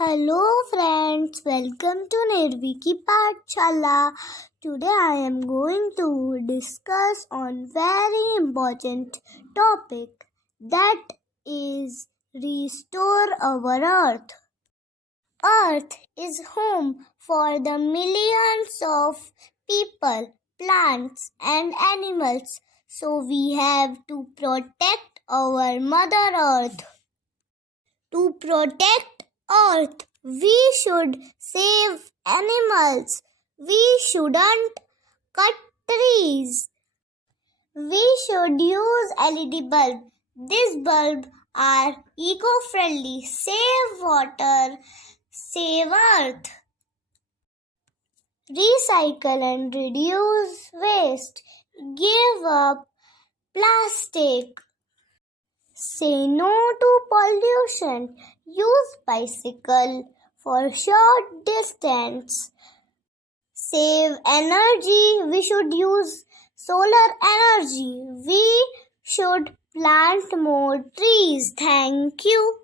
Hello friends, welcome to Nirvikipathshala. Today I am going to discuss on very important topic, that is restore our earth. Earth is home for the millions of people, plants and animals. So we have to protect our mother earth. To protect earth, we should save animals. We shouldn't cut trees. We should use LED bulb. These bulbs are eco-friendly, save water, save earth. Recycle and reduce waste. Give up plastic. Say no to pollution. Use bicycle for short distance. Save energy. We should use solar energy. We should plant more trees. Thank you.